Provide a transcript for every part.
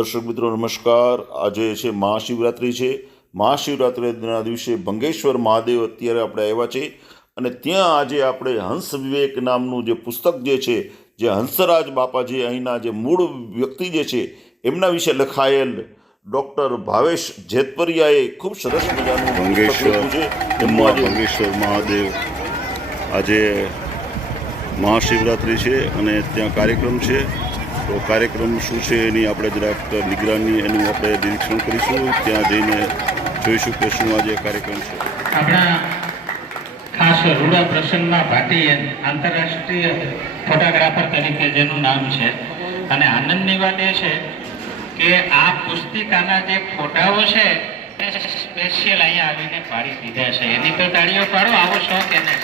દર્શક મિત્રો નમસ્કાર। આજે છે મહાશિવરાત્રિ છે। મહાશિવરાત્રિના દિવસે ભંગેશ્વર મહાદેવ અત્યારે આપણે આવ્યા છે અને ત્યાં આજે આપણે હંસ વિવેક નામનું જે પુસ્તક જે છે, જે હંસરાજ બાપાજી અહીંના જે મૂળ વ્યક્તિ જે છે એમના વિશે લખાયેલ ડૉક્ટર ભાવેશ જેતપરિયાએ ખૂબ સરસ મજાનું ભંગેશ્વર મહાદેવ આજે મહાશિવરાત્રિ છે અને ત્યાં કાર્યક્રમ છે। તો કાર્યક્રમ શું છે એની આપણે જરાક નિગરાની એનું આપણે નિરીક્ષણ કરીશું। ત્યાં જઈને જોઈશું કે શું આજે કાર્યક્રમ છે। આપણા ખાસ રૂડા પ્રસન્ના ભાટી આંતરરાષ્ટ્રીય ફોટોગ્રાફર તરીકે જેનું નામ છે અને આનંદની વાત એ છે કે આ પુસ્તિકાના જે ફોટાઓ છે એ સ્પેશિયલ અહીંયા આવીને પાડી દીધા છે। એની તો તાળીઓ પાડો, આવો શોખ એને।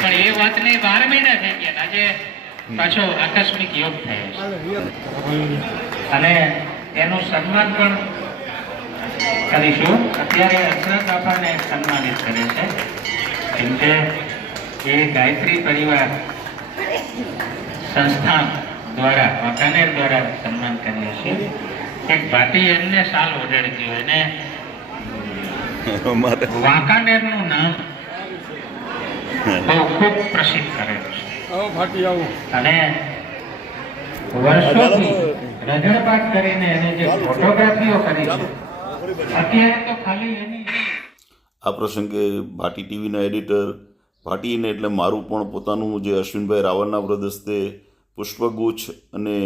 પણ એ વાતને 12 મહિના થઈ ગયા, આજે પાછો આકસ્મિક યોગ થયો છે અને એનું સન્માન પણ કરીશું। અત્યારે હસરત બાપાને સન્માનિત કરે છે, કેમ કે એ ગાયત્રી પરિવાર સંસ્થાન દ્વારા વાંકાનેર દ્વારા સન્માન કરીએ છીએ। એક ભાટી એમને સાલ ઓઢાડી એને વાંકાનેરનું નામ બહુ ખૂબ પ્રસિદ્ધ કરેલું છે અને વર્ષોથી રજળપાટ કરીને એને જે ફોટોગ્રાફીઓ કરી છે, અત્યારે તો ખાલી એની આ પ્રસંગે ભાટી ટીવીના એડિટર ભાટીને એટલે મારું પણ પોતાનું જે અશ્વિનભાઈ રાવલના વ્રદસ્તે પુષ્પગુચ્છ અને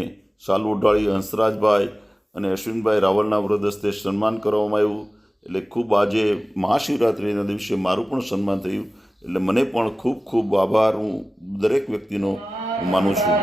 સાલ ઓઢાડી હંસરાજભાઈ અને અશ્વિનભાઈ રાવલના વ્રદસ્તે સન્માન કરવામાં આવ્યું। એટલે ખૂબ આજે મહાશિવરાત્રિના દિવસે મારું પણ સન્માન થયું, એટલે મને પણ ખૂબ ખૂબ આભાર હું દરેક વ્યક્તિનો માનું છું।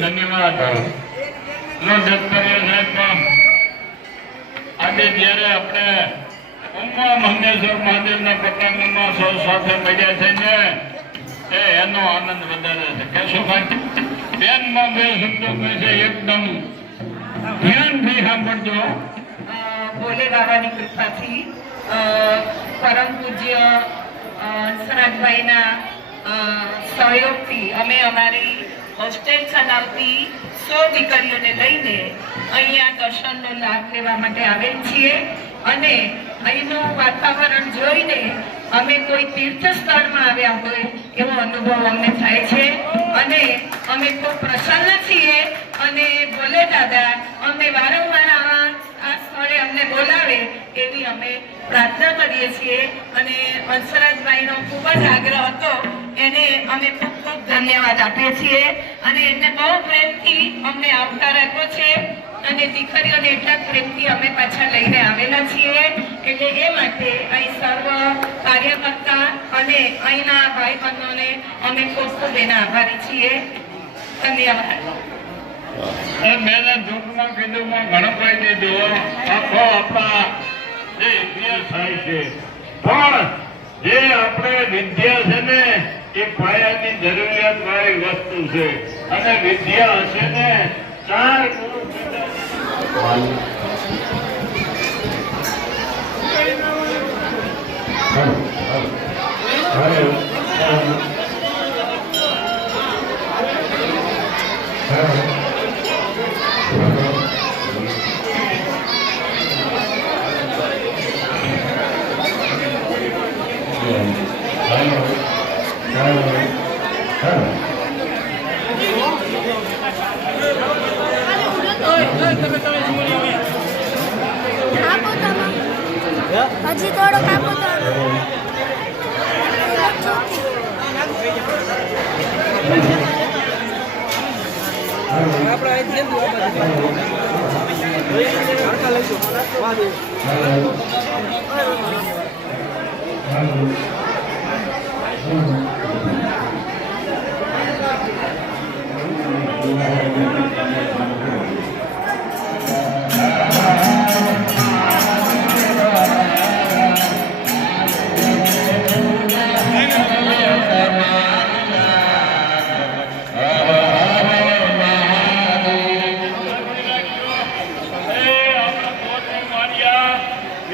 ધન્યવાદ નો દત્તરીય સાહેબ પણ આજે જ્યારે આપણે ઉમા મંગેશ્વર મહાદેવના પટાંગણમાં સૌ સાથે મળ્યા છે ને એનો આનંદ વધારે છે. કેશુભાઈ બેનમાં બે શબ્દો કહે છે, એકદમ ધ્યાનથી સાંભળજો. ભોલે બાબાની કૃપાથી પરમ પૂજ્ય હંસરાજભાઈના સહયોગથી અમે અમારી હોસ્ટેલ ચલાવતી 100 દીકરીઓને લઈને અહીંયા દર્શનનો લાભ લેવા માટે આવેલ છીએ અને અહીંનું વાતાવરણ જોઈને અમે કોઈ તીર્થ સ્થળમાં આવ્યા હોય એવો અનુભવ અમને થાય છે અને અમે ખૂબ પ્રસન્ન છીએ અને ભોલે દાદા અમને વારંવાર આ સ્થળે અમને બોલાવે એવી અમે પ્રાર્થના કરીએ છીએ અને હંસરાજભાઈનો ખૂબ જ આગ્રહ હતો એને અમે ખૂબ ખૂબ ધન્યવાદ આપીએ છીએ અને એમને બહુ પ્રેમથી અમને આવકાર આપ્યો છે અને દીકરીઓને એટલા પ્રેમથી અમે પાછા લઈને આવેલા છીએ એટલે એ માટે અહીં સર્વ કાર્યકર્તા અને અહીંના ભાઈ બહેનોને અમે ખૂબ ખૂબ એના આભારી છીએ. ધન્યવાદ. મેં દુઃખમાં કીધું ગણપતિ દીધો આખો આપણા જે ઇતિહાસ થાય છે પણ જે આપણે વિદ્યા છે ને એ પાયાની જરૂરિયાત વાળી વસ્તુ છે અને વિદ્યા હશે ને 4 ગુરુ હજી થોડો કાપો તો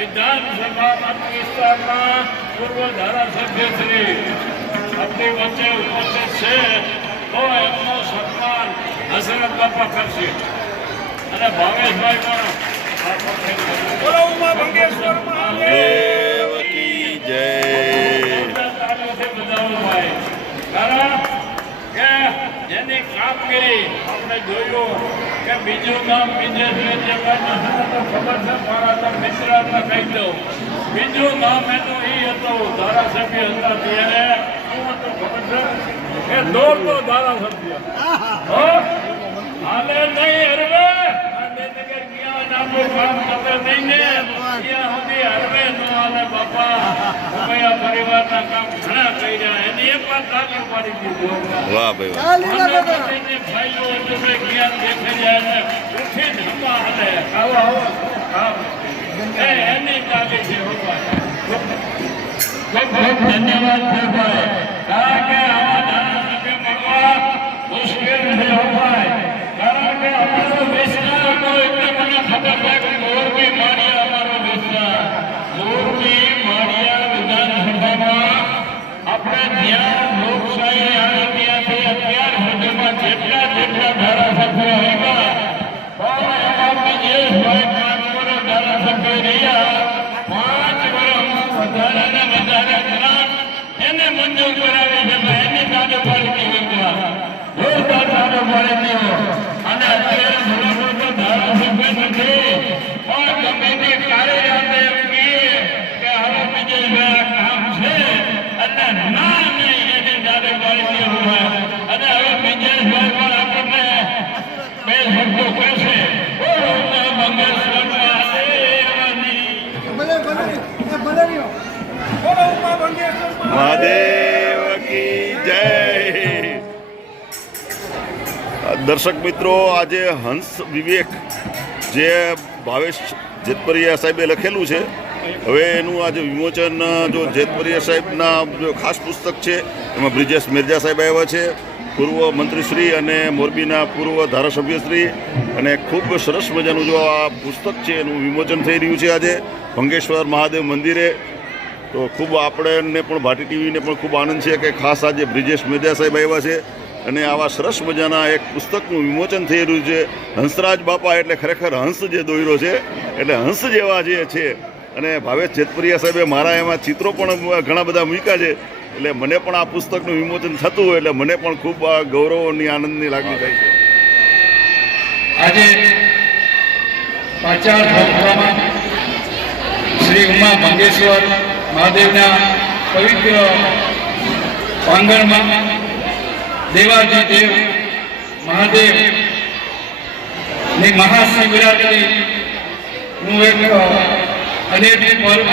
વિધાનસભા મત વિસ્તારમાં પૂર્વ ધારાસભ્ય શ્રી આપણી વચ્ચે ઉપસ્થિત છે તો એમનો સન્માન હસરત બાપા કરશે અને ભાવેશભાઈ પણ બોલો ઉમા ભંગેશ્વર દેવ કી જય. કારણ કે જેની કામગીરી આપણે જોયું કે બીજું નામ વિજયભાઈ જે તો ખબર છે મારા તો મિત્રને કહી દઉં બીજું નામ એનું એ હતું ધારાસભ્ય હતા ત્યારે શું હતું ખબર છે કે દોડતો ધારાસભ્ય હાલે નહીં હરવે પરિવારના કામ ઘણા કર્યા એની એક વાર તાલી પાડી દીધું વાહ ભાઈ વાહ. એની તાલી છે ધન્યવાદ છે ભાઈ. કારણ કે આવા ધારાસભ્ય મળવા મુશ્કેલ નથી હોય કારણ કે અમારો વિસ્તાર હતો એટલે મને ખબર છે કે મોરબી માળિયા અમારો વિસ્તાર મોરબી માળિયા વિધાનસભામાં આપણે જ્યાં લોકશાહી આવી ત્યાંથી અત્યાર સુધીમાં જેટલા ધારાસભ્યો આવ્યા પણ એમાં વિજયેશભાઈ 5 વર્ષ ધારાસભ્ય રહ્યા 5 વર્ષ વધારે ગ્રાન્ટ એને મંજૂર કરાવી છે એની સાથે પાડી દીધી જોરદાર સાથે પાડી દીધો અને અત્યારે થોડો તો ધારાસભ્ય નથી પણ ગમે તે કાર્યયાત્રા એમ કહીએ કે હવે વિજયભાઈ કામ છે અને ના નહીં એની સાથે પાડી દીધું હોય અને હવે વિજયભાઈ પણ આપણને બે શબ્દો કહેશે બોલો મંગેશ્વર મહાદેવ કી જય. દર્શક મિત્રો, આજે હંસ વિવેક જે ભાવેશ જેતપરિયા સાહેબે લખેલું છે હવે એનું આજે વિમોચન જો જેતપરિયા સાહેબના જો ખાસ પુસ્તક છે એમાં બ્રિજેશ મિર્ઝા સાહેબ આવ્યા છે પૂર્વ મંત્રીશ્રી અને મોરબીના પૂર્વ ધારાસભ્યશ્રી અને ખૂબ સરસ મજાનું જો આ પુસ્તક છે એનું વિમોચન થઈ રહ્યું છે આજે ભંગેશ્વર મહાદેવ મંદિરે. તો ખૂબ આપણને પણ ભાટી ટીવીને પણ ખૂબ આનંદ છે કે ખાસ આજે બ્રિજેશ મિર્ઝા સાહેબ આવ્યા છે અને આવા સરસ મજાના એક પુસ્તકનું વિમોચન થઈ રહ્યું છે. હંસરાજ બાપા એટલે ખરેખર હંસ જે દોર્યો છે એટલે હંસ જેવા જે છે અને ભાવેશ જેતપરિયા સાહેબે મારા એમાં ચિત્રો પણ ઘણા બધા મૂક્યા છે એટલે મને પણ આ પુસ્તકનું વિમોચન થતું હોય એટલે મને પણ ખૂબ ગૌરવની આનંદની લાગણી થાય છે. આજે પાંચાળ ધામમાં શ્રી ઉમા ભંગેશ્વર મહાદેવના પવિત્ર પ્રાંગણમાં દેવાજી દેવ મહાદેવની મહાશિવરાત્રિનું એક અનેરી પર્વ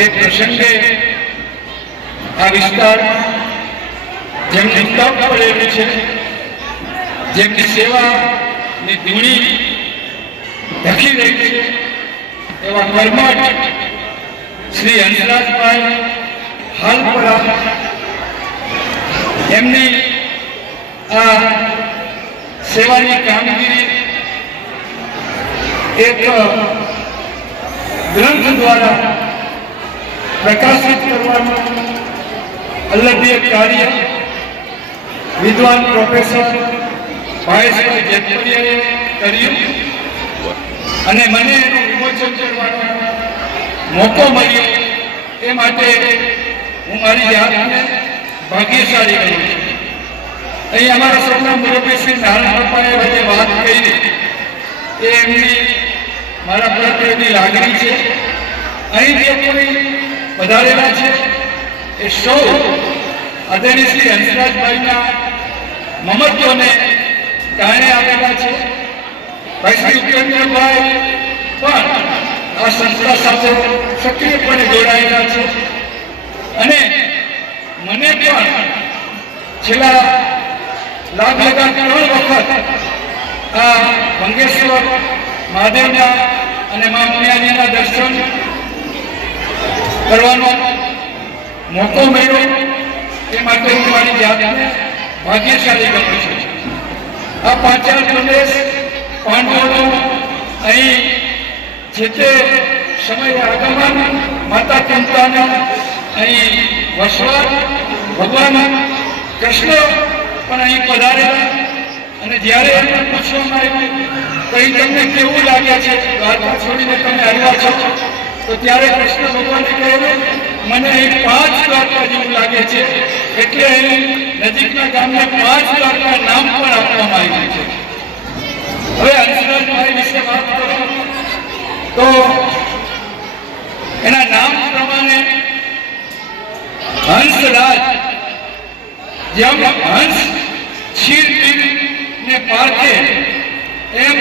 એ પ્રસંગે આ વિસ્તારમાં જેમની તપ પડેલી છે જેમની સેવાની ધૂણી ધખી રહી છે એવા કર્મઠ શ્રી હંસરાજભાઈ હાલપરા એમની આ સેવાની કામગીરી એક ગ્રંથ દ્વારા પ્રકાશિત કરવાનું અલભ્ય કાર્ય વિદ્વાન પ્રોફેસર ભાવેશભાઈ જેતપરિયાએ કર્યું અને મને એનું વિમોચન કરવાનો મોકો મળ્યો એ માટે હું મારી જાતને ભાગ્યશાળી કહું છું. અહીં અમારા સૌના મુરબ્બી શ્રી નારાયણ બાપાએ વચ્ચે વાત કરી એ એમની મારા પ્રત્યેની લાગણી છે. અહીં જે કોઈ વધારેલા છે એ સૌ આદરણીય શ્રી હંસરાજભાઈના મમત્વને કારણે આવેલા છે. ભાઈ શ્રી ઉપેન્દ્રભાઈ પણ આ સંસ્થા સાથે સક્રિયપણે જોડાયેલા છે અને મને પણ છેલ્લા લગભગ 3 વખત આ ભંગેશ્વર મહાદેવના અને મા પુણ્યાજીના દર્શન કરવાનો મોકો મળ્યો એ માટે હું મારી જાતને ભાગ્યશાળી ગણું છું. આ પાંચાળ પ્રદેશ પાંડવોનો અહીં જે તે સમય આગમન માતા ચિંતાના અહીં વસવાટ ભગવાન કૃષ્ણ પણ અહીં પધારેલા અને જ્યારે એમને પૂછવામાં આવ્યું કઈ તમને કેવું લાગે છે દ્વારકા છોડીને તમે આવ્યા છો તો ત્યારે કૃષ્ણ ભગવાને કહ્યું મને અહીં 5 દ્વારકા જેવું લાગે છે એટલે નજીકના ગામને 5 દ્વારકા નામ પણ આપવામાં આવ્યું છે. હવે હંસરાજભાઈ વિશે વાત કરું તો એના નામ પ્રમાણે હંસરાજ જેમ હંસ ક્ષીર ને પારખે એમ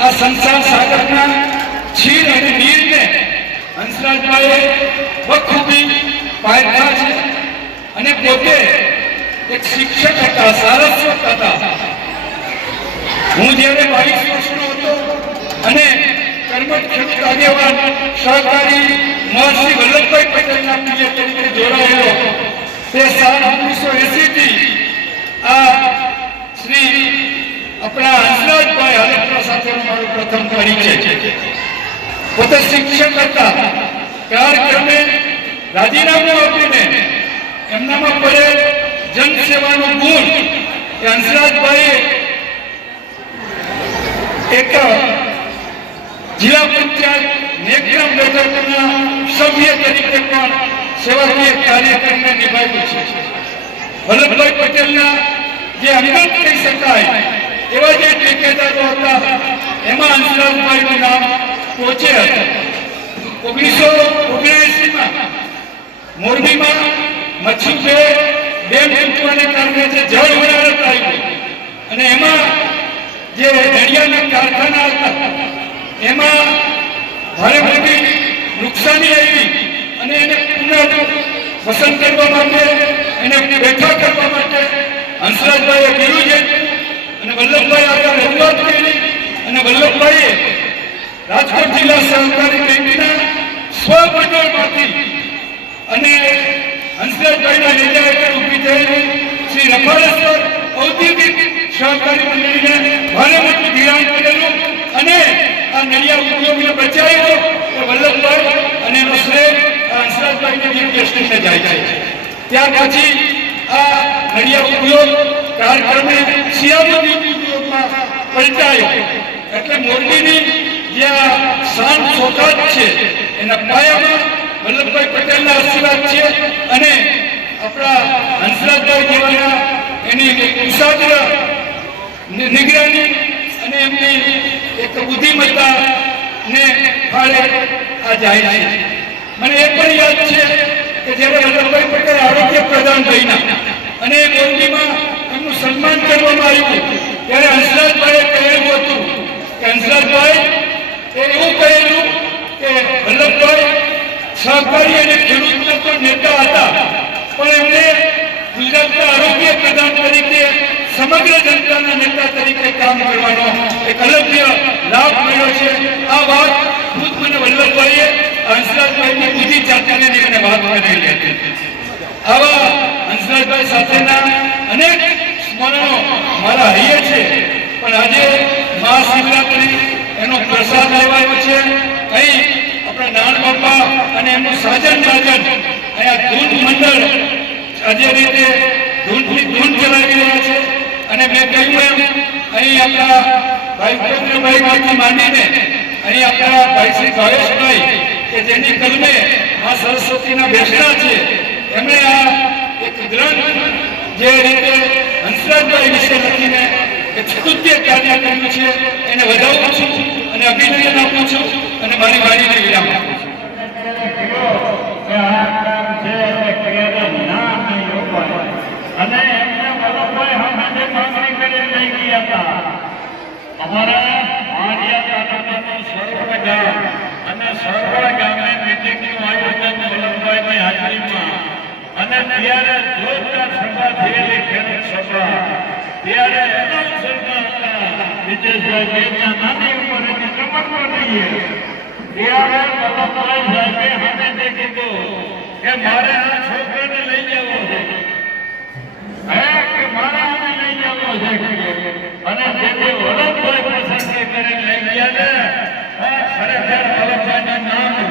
આ સંસાર સાગરના ક્ષીર અને નીરને હંસરાજભાઈએ બખૂબી પારખ્યા છે અને પોતે એક શિક્ષક હતા, સારસ્વત હતા. હું જ્યારે 22 વર્ષનો હતો અને કર્મઠ ખેડૂત આગેવાન સહકારી મહર્ષિ વલ્લભભાઈ પટેલના પીએ તરીકે જોડાયેલો તે સાલ 1980 થી આ શ્રી આપણા હંસરાજભાઈ હાલપરા સાથેનો મારો પ્રથમ પરિચય છે. પોતે શિક્ષક હતા. કાળક્રમે રાજીનામું આપીને એમનામાં પડે જનસેવાનો ગુણ એ હંસરાજભાઈએ એક જિલ્લા પંચાયત નેકરામ બેઠકના સભ્ય તરીકે પણ સેવાકીય કાર્યક્રમને નિભાવ્યું છે. વલ્લભભાઈ પટેલના જે અંગત કહી શકાય એવા જે ઠેકેદારો હતા એમાં હંસરાજભાઈનું નામ ટોચે હતું. 1979માં મોરબીમાં મચ્છુ ડેમ તૂટવાને કારણે જે જળ વરાળત આવ્યું અને એમાં જે નડિયાદના કારખાના હતા એમાં ભારે મોટી નુકસાની આવી અને એને પુનઃવસન કરવા માટે એને બેઠા કરવા માટે હંસરાજભાઈએ ગીરું જેઠું અને વલ્લભભાઈ આગળ રજૂઆત કરી અને વલ્લભભાઈએ રાજકોટ જિલ્લા સહકારી બેંકના સ્વભંડોળમાંથી અને હંસરાજભાઈના નેજા હેઠળ ઊભી થયેલી શ્રી રફાળેશ્વર ઔદ્યોગિક સહકારી મંડળીને ભારે મોટું ધિરાણ કરેલું અને આ નડિયાદ ઉદ્યોગને બચાવ્યો એ વલ્લભભાઈ અને એનો શ્રેય હંસરાજભાઈને યુનિવર્સિટીને જાય છે. ત્યાર પછી આ નડિયાદ ઉદ્યોગ કાળક્રમે શિયાળુ ઉદ્યોગમાં પલટાયો એટલે મોરબીની જે શાન શોકાત છે એના પાયામાં વલ્લભભાઈ પટેલના આશીર્વાદ છે અને આપણા હંસરાજભાઈ જેવાના એની કુશાગ્ર નિગરાની અને એમની એક બુદ્ધિમત્તા ને ફાળે આ જાય છે. મને એ પણ યાદ છે કે જ્યારે વલ્લભભાઈ પટેલ આરોગ્ય પ્રધાન બન્યા અને મોરબીમાં એમનું સન્માન કરવામાં આવ્યું ત્યારે હંસરાજભાઈએ કહેલું હતું કે હંસરાજભાઈ એવું કહેલું કે વલ્લભભાઈ સહકારી અને ખેડૂતના તો નેતા હતા પણ એમને ગુજરાતના આરોગ્ય પ્રધાન તરીકે સમગ્ર જનતાના નેતા તરીકે કામ કરવાનો એક અલભ્ય લાભ મળ્યો છે. આ વાત ખુદ મને વલ્લભભાઈએ હંસરાજભાઈની બુદ્ધિ ચાટીને એને વાત કરેલી હતી. આવા હંસરાજભાઈ સાથેના અનેક સ્મરણો મારા હૈયે છે. પણ આજે મહાશિવરાત્રી એનો પ્રસાદ લેવાયો છે. અહીં આપણા નાણ બાપા અને એમનું સાજન રાજન અહીંયા ધૂન મંડળ આજે રીતે ધૂન ચલાવી રહ્યા છે અને મેં કહ્યું એમ અહીં આપણા ભાઈ ભૂપેન્દ્રભાઈમાંથી માંડીને અહીં આપણા ભાઈ શ્રી ભાવેશભાઈ કે જેની કલમે આ સરસ્વતીના બેસણા છે એમણે આ એક ગ્રંથ જે રીતે હંસરાજભાઈ વિશે લખીને એક સ્તુત્ય કાર્ય કર્યું છે એને વધાવું છું અને અભિનંદન આપું છું અને મારી વાણીને વિરામ આપું છું. અને એમને વલ્લભભાઈ હમણાં જે માંગણી કરી લઈ ગયા હતા અમારા માળિયા તાલુકાનું સરવડ ગામ અને સરવડ ગામે મીટિંગનું આયોજન વલ્લભભાઈની હાજરીમાં અને ત્યારે જોરદાર સભા થયેલી ખેડૂત સભા ત્યારે એનાઉન્સરમાં હતા વિજયભાઈ બેચા નાની ઉંમરેથી ચમકવા રહીએ ત્યારે વલ્લભભાઈ સાહેબે હમેને કીધું કે મારે આ છોકરાને લઈ જવો છે કે મારા આને લઈ જવો છે અને જેથી વલ્લભભાઈ પસંદ કરીને લઈ ગયા ને ખરેખર વલ્લભભાઈનું નામ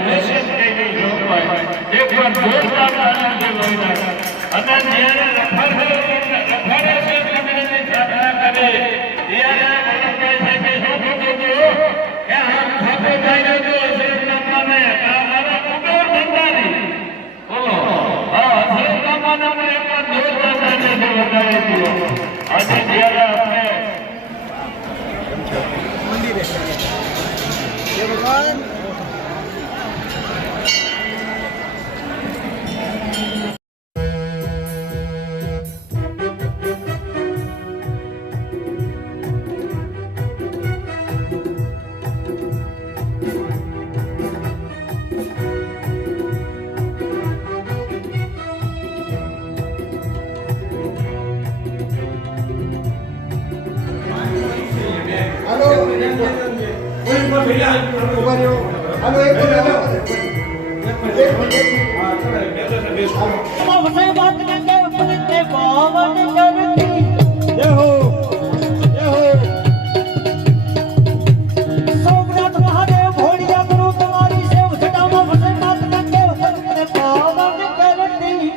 સોમનાથ મહાદેવ ભોળિયા ગુરુ તમારી સેવ છટામાં વસે માત ગંગે પાવન કરતી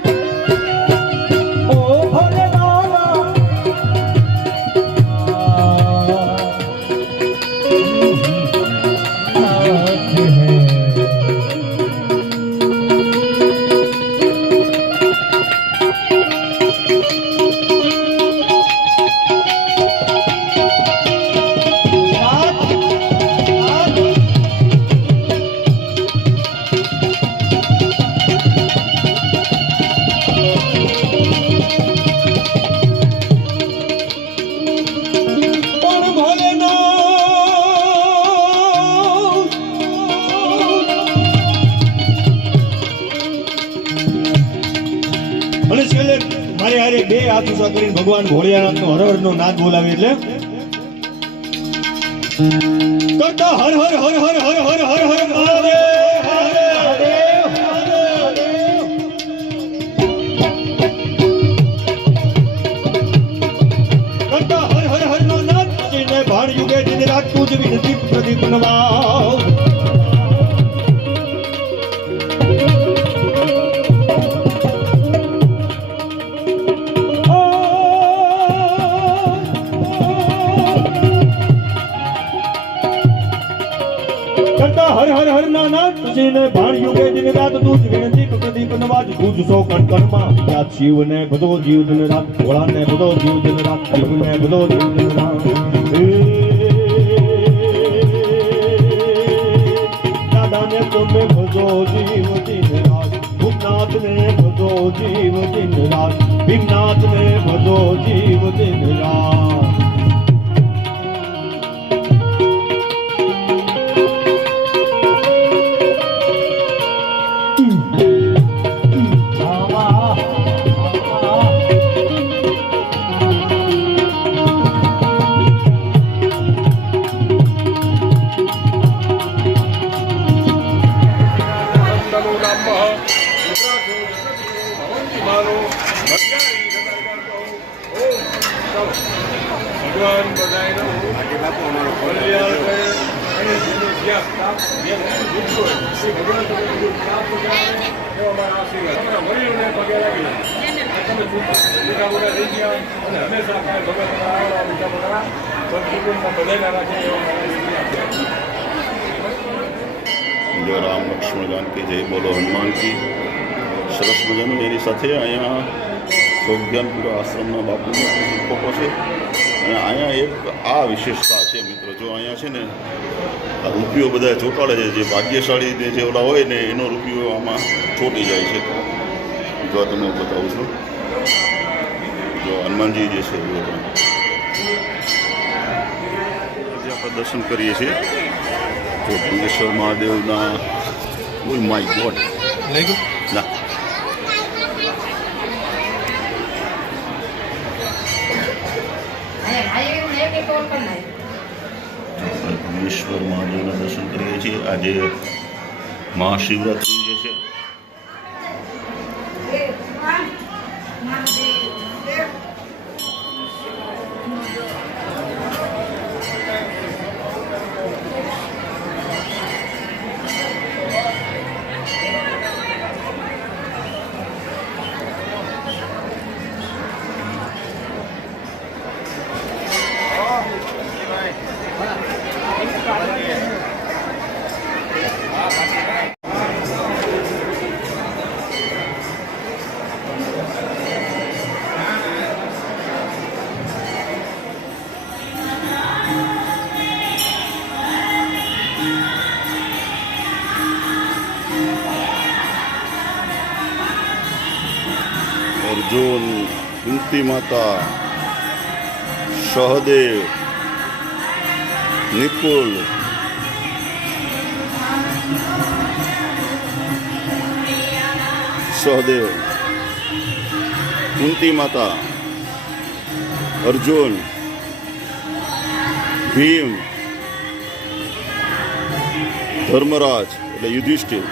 ઓ ભોલે બાબા અને છેલ્લે મારે હારે બે હાથ ઊંચા કરીને ભગવાન ભોળિયાનાથનો હર હર નો નાદ બોલાવી એટલે કરતા હર હર હર હર હર હર હર હર મહાદેવ કરતા હર હર હર નો નાદ કરીને ભાણ યુગે દિન રાત તું જ વિનતી પ્રદીપ નવાવ કરતા હર હર હર ના નાદ તુજીને ભાણ યુગે દિન રાત તું જ વિનતી પ્રદીપ નવાજ તું જ સો કણ કણમાં યાદ શિવને બધો જીવ દિન રાત ભોળાને બધો જીવ દિન રાત શિવને બધો જીવ દિન રાત દાદાને તમે બધો જીવ દિન રાત ભૂતનાથને બધો જીવ દિન રાત ભીમનાથને બધો જીવ દિન રાત ભગવાન બધાયનો કલ્યાણ કરે અને જેનું જ્યાં તાપ જ્યાં દુઃખ હોય એ ભગવાન તમને દુઃખ તાપ પહોંચાડે એવો અમારા આશીર્વાદ અમારા વડીલોને પગે લાગી તમે મોટા મોટા થઈ ગયા અને હંમેશા કાંઈ ભગવાન આવડા મોટા મોટા સદકુટુંબમાં બધાયના રાખે એવો મારા જય રામ લક્ષ્મણ જાનકી જય બોલો હનુમાન કી સરસ મજાનું એની સાથે અહીંયા સૌજ્ઞાનપુરા આશ્રમના બાપુનો ફોટો છે અને અહીંયા એક આ વિશેષતા છે મિત્રો જો અહીંયા છે ને આ રૂપિયો બધા ચોંટાડે છે જે ભાગ્યશાળી જે ઓલા હોય ને એનો રૂપિયો આમાં ચોંટી જાય છે જો તમે હું બતાવું છું જો હનુમાનજી જે છે એ બધા જે આપણે દર્શન કરીએ છીએ જો ભંગેશ્વર મહાદેવના ઓય માય ગોડ ના ભંગેશ્વર મહાદેવના દર્શન કરીએ છીએ આજે મહાશિવરાત્રિ જે છે अर्जुन, कुंती माता, सहदेव, निपुल, सहदेव, कुंती माता, अर्जुन, भीम, धर्मराज એટલે યુધિષ્ઠિર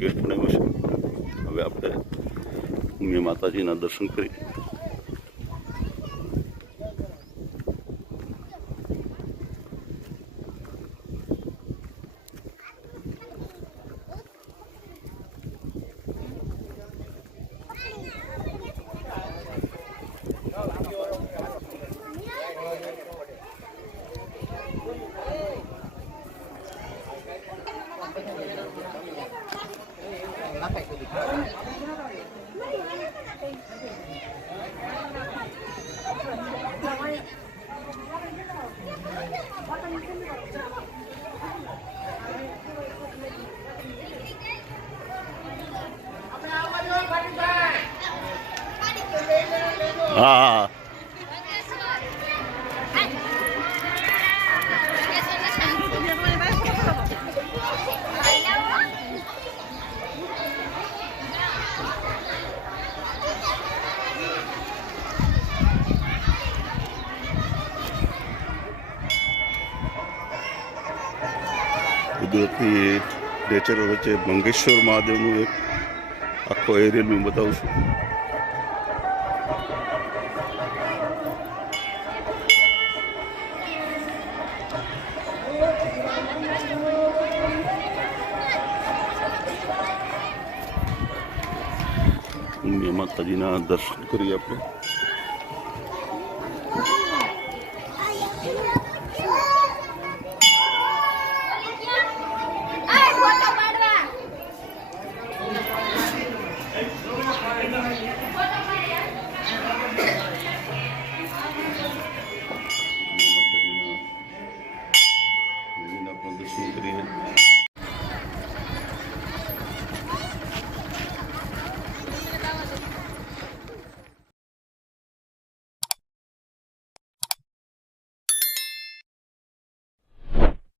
ગેટ બનાવ્યો છે. હવે આપણે ઉમિયા માતાજીના દર્શન કરી. હા કુદરતી નેચર વચ્ચે મંગેશ્વર મહાદેવનું એક આખો એરિયા હું બતાવું છું. ઉમિયા માતાજીના દર્શન કરીએ આપણે.